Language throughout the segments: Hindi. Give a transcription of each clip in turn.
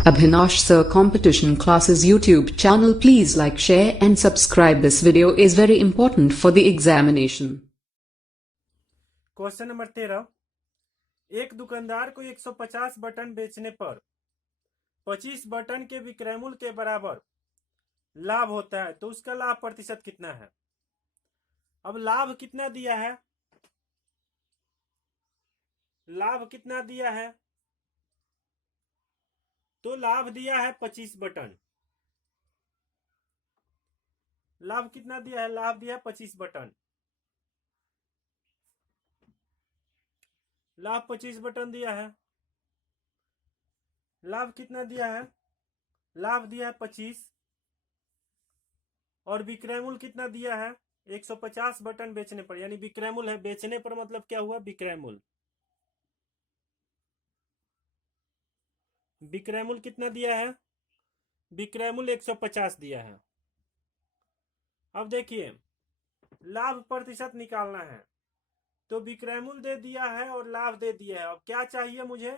Abhinash Sir Competition Classes YouTube channel. Please like, share and subscribe. This video is very important for the examination. Question number 13। एक दुकानदार को 150 बटन बेचने पर 25 बटन के विक्रय मूल्य के बराबर लाभ होता है, तो उसका लाभ प्रतिशत कितना है। अब लाभ कितना दिया है, लाभ कितना दिया है, तो लाभ दिया है 25 बटन। लाभ कितना दिया है, लाभ दिया है 25 बटन। लाभ 25 बटन दिया है। लाभ कितना दिया है, लाभ दिया है 25 और विक्रय मूल्य कितना दिया है 150 बटन बेचने पर, यानी विक्रय मूल्य है, बेचने पर मतलब क्या हुआ, विक्रय मूल्य। विक्रय मूल्य कितना दिया है, विक्रय मूल्य 150 दिया है। अब देखिए लाभ प्रतिशत निकालना है, तो विक्रय मूल्य दे दिया है और लाभ दे दिया है। अब क्या चाहिए मुझे,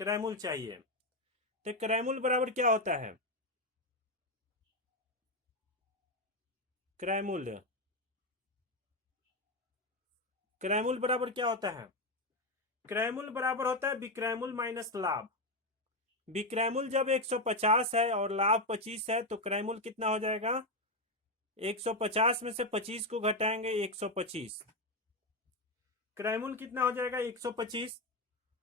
क्रय मूल्य चाहिए। तो क्रय मूल्य बराबर क्या होता है, क्रय मूल्य, क्रय मूल्य बराबर क्या होता है, क्रय मूल्य बराबर होता है विक्रय मूल्य माइनस लाभ। विक्रय मूल्य जब 150 है और लाभ 25 है, तो क्रय मूल्य कितना हो जाएगा, 150 में से 25 को घटाएंगे 125, क्रय मूल्य कितना हो जाएगा 125।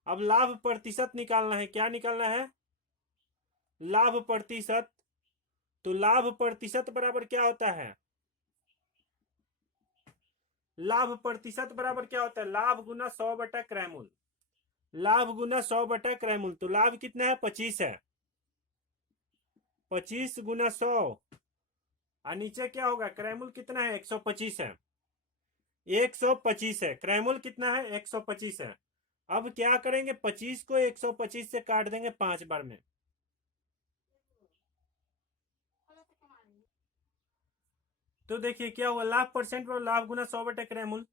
अब लाभ प्रतिशत निकालना है, क्या निकालना है, लाभ प्रतिशत। तो लाभ प्रतिशत बराबर क्या होता है, लाभ प्रतिशत बराबर क्या होता है, लाभ गुना 100 बटा क्रय मूल्य। लाभ गुना 100 बटा क्रय मूल्य, तो लाभ कितना है 25 है, 25 गुना 100 और नीचे क्या होगा, क्रय मूल्य कितना है 125 है, 125 है, क्रय मूल्य कितना है 125 है। अब क्या करेंगे, 25 को 125 से काट देंगे 5 बार में, तो देखिए क्या हुआ, लाभ परसेंट पर लाभ गुना 100 बटे क्रय मूल्य।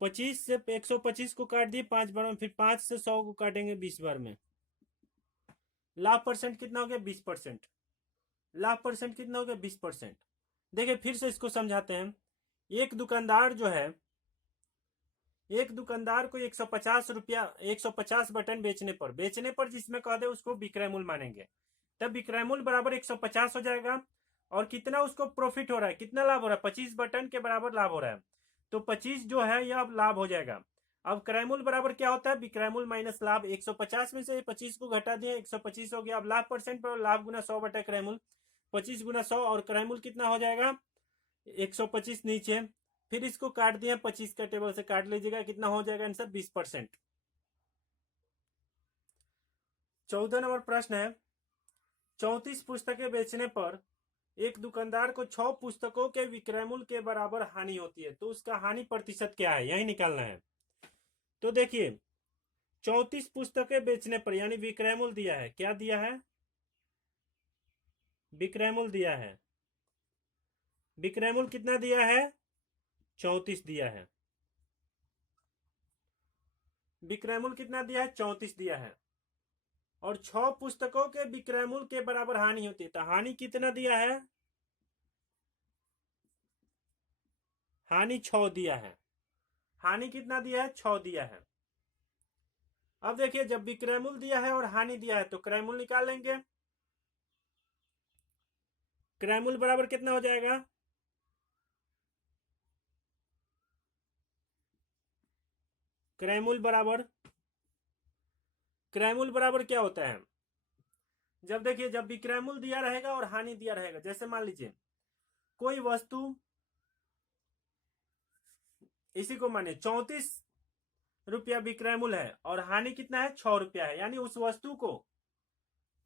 25 से 125 को काट दिए 5 बार में, फिर 5 से 100 को काटेंगे 20 बार में। लाभ परसेंट कितना हो गया 20%। लाभ परसेंट कितना हो गया 20%। देखिए फिर से इसको समझाते हैं। एक दुकानदार जो है, एक दुकानदार को 150 रुपया 150 बटन बेचने पर जिसमें कह दे उसको विक्रय मूल्य मानेंगे, तब विक्रय मूल्य बराबर 150 हो जाएगा। और कितना उसको प्रॉफिट हो रहा है, कितना लाभ हो रहा है, 25 बटन के बराबर लाभ हो रहा है, तो 25 जो है यह अब लाभ हो जाएगा। अब क्रय मूल्य बराबर क्या होता है, विक्रय मूल्य माइनस लाभ। 150 में से 25 को घटा दिए 125 हो गया। अब लाभ परसेंट पर लाभ गुना 100 बटा क्रय मूल्य, 25 गुना 100 और क्रय मूल्य कितना हो जाएगा 125 नीचे, फिर इसको काट दिया 25 का टेबल से काट लीजिएगा, कितना हो जाएगा आंसर 20%। 14 नंबर प्रश्न है, 34 पुस्तकें बेचने पर एक दुकानदार को 6 पुस्तकों के विक्रय मूल्य के बराबर हानि होती है, तो उसका हानि प्रतिशत क्या है, यही निकालना है। तो देखिए 34 पुस्तकें बेचने पर, यानी विक्रय मूल्य दिया है, क्या दिया है, विक्रय मूल्य दिया है। विक्रय मूल्य कितना दिया है 34 दिया है। विक्रय मूल्य कितना दिया है 34 दिया है और 6 पुस्तकों के विक्रय मूल्य के बराबर हानि होती है, तो हानि कितना दिया है, हानि 6 दिया है। हानि कितना दिया है 6 दिया है। अब देखिए जब विक्रय मूल्य दिया है और हानि दिया है, तो क्रय मूल्य निकाल लेंगे। क्रय मूल्य बराबर कितना हो जाएगा, क्रय मूल्य बराबर, क्रय मूल्य बराबर क्या होता है, जब देखिए जब विक्रय मूल्य दिया रहेगा और हानि दिया रहेगा, जैसे मान लीजिए कोई वस्तु, इसी को माने 34 रुपया विक्रय मूल्य है और हानि कितना है 6 रुपया है, यानी उस वस्तु को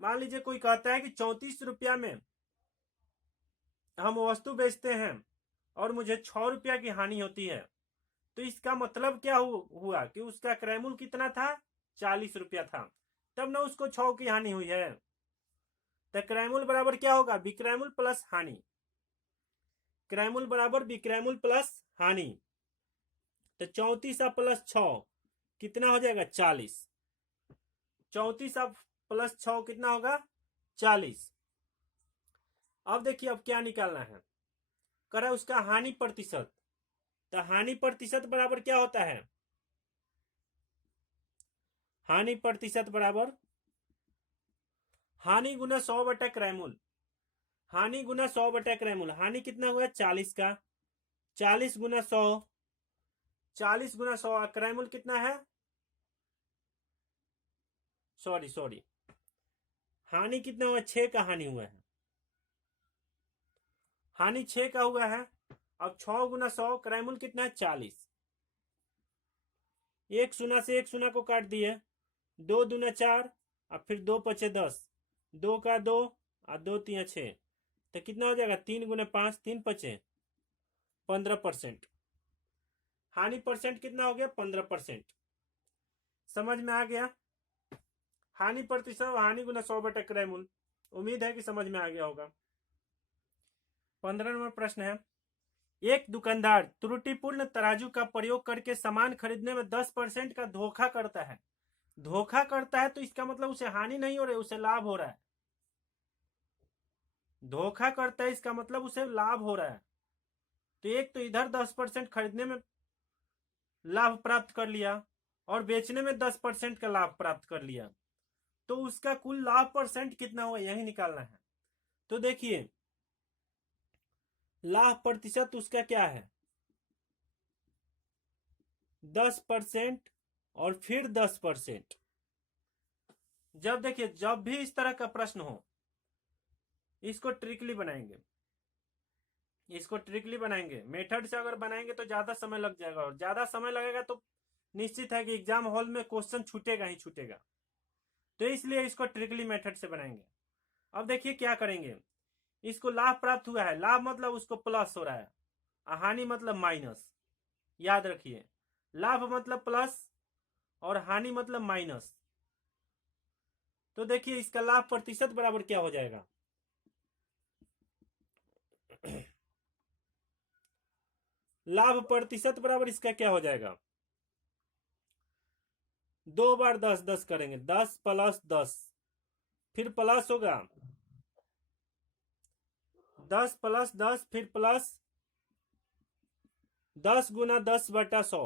मान लीजिए कोई कहता है कि 34 रुपया में हम वस्तु बेचते हैं और मुझे 6 रुपया की हानि होती है, तो इसका मतलब क्या हुआ कि उसका क्रय मूल्य कितना था 40 रुपया था, तब ना उसको 6 की हानि हुई है। तो क्रय मूल्य बराबर क्या होगा, विक्रय मूल्य प्लस हानि। क्रय मूल्य बराबर विक्रय मूल्य प्लस हानि, तो 34 प्लस 6 कितना हो जाएगा 40। 34 प्लस 6 कितना होगा 40। अब देखिए अब क्या निकालना है, करा उसका हानि प्रतिशत। तो हानि प्रतिशत बराबर क्या होता है, हानि प्रतिशत बराबर हानि गुना 100 बटा क्रयमूल। हानि गुना 100 बटा क्रयमूल, हानि कितना हुआ 40 का, 40 गुना 100, 40 गुना 100, क्रयमूल कितना है, सॉरी हानि कितना हुआ 6 का हानि हुआ है, हानि 6 का हुआ है। अब 6 गुना 100, क्रयमूल कितना है 40। एक शून्य से एक शून्य को काट दिए, 2 दूना 4 और फिर 2 पचे 10, 2 का 2 और 2 तिया 6, तो कितना हो जाएगा 3 गुना 5, 3 पचे 15%। हानि परसेंट कितना हो गया 15%। समझ में आ गया, हानि प्रतिशत हानि गुना 100 बटा क्रयमूल। उम्मीद है कि समझ में आ गया होगा। 15 नंबर प्रश्न है, एक दुकानदार त्रुटिपूर्ण तराजू का प्रयोग करके सामान खरीदने में 10% का धोखा करता है। धोखा करता है तो इसका मतलब उसे हानि नहीं हो रही, उसे लाभ हो रहा है। धोखा करता है इसका मतलब उसे लाभ हो रहा है। तो एक तो इधर 10% खरीदने में लाभ प्राप्त कर लिया और बेचने में 10% का लाभ प्राप्त कर लिया, तो उसका कुल लाभ परसेंट कितना हुआ यही निकालना है। तो देखिए लाभ प्रतिशत उसका क्या है 10% और फिर 10%। जब देखिए जब भी इस तरह का प्रश्न हो इसको ट्रिकली बनाएंगे, इसको ट्रिकली बनाएंगे। मेथड से अगर बनाएंगे तो ज्यादा समय लग जाएगा, और ज्यादा समय लगेगा तो निश्चित है कि एग्जाम हॉल में क्वेश्चन छूटेगा ही छूटेगा। तो इसलिए इसको ट्रिकली मेथड से बनाएंगे। अब देखिए क्या करेंगे, इसको लाभ प्राप्त हुआ है, लाभ मतलब उसको प्लस हो रहा है, हानि मतलब माइनस। याद रखिए लाभ मतलब प्लस और हानि मतलब माइनस। तो देखिए इसका लाभ प्रतिशत बराबर क्या हो जाएगा लाभ प्रतिशत बराबर इसका क्या हो जाएगा, 2 बार 10 10 करेंगे, 10 प्लस 10, फिर प्लस होगा 10 प्लस 10, फिर प्लस 10 गुना 10 बटा 100।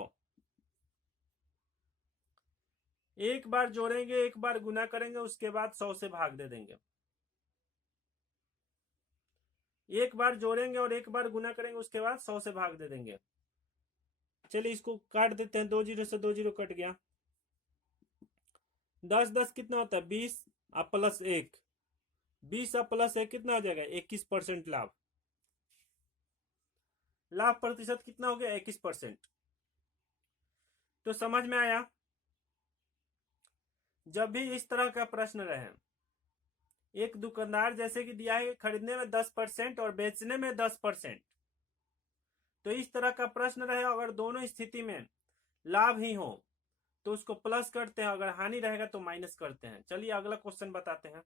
एक बार जोड़ेंगे, एक बार गुना करेंगे, उसके बाद 100 से भाग दे देंगे। एक बार जोड़ेंगे और एक बार गुना करेंगे, उसके बाद 100 से भाग दे देंगे। चलिए इसको काट देते हैं, 2 जीरो से 2 जीरो कट गया। 10 10 कितना होता है 20 और प्लस 1, 20 और प्लस 1 कितना हो जाएगा 21% लाभ। लाभ प्रतिशत कितना हो गया 21%। तो समझ में आया, जब भी इस तरह का प्रश्न रहे, एक दुकानदार जैसे कि दिया है खरीदने में 10% और बेचने में 10%, तो इस तरह का प्रश्न रहे, अगर दोनों स्थिति में लाभ ही हो तो उसको प्लस करते हैं, अगर हानि रहेगा तो माइनस करते हैं। चलिए अगला क्वेश्चन बताते हैं।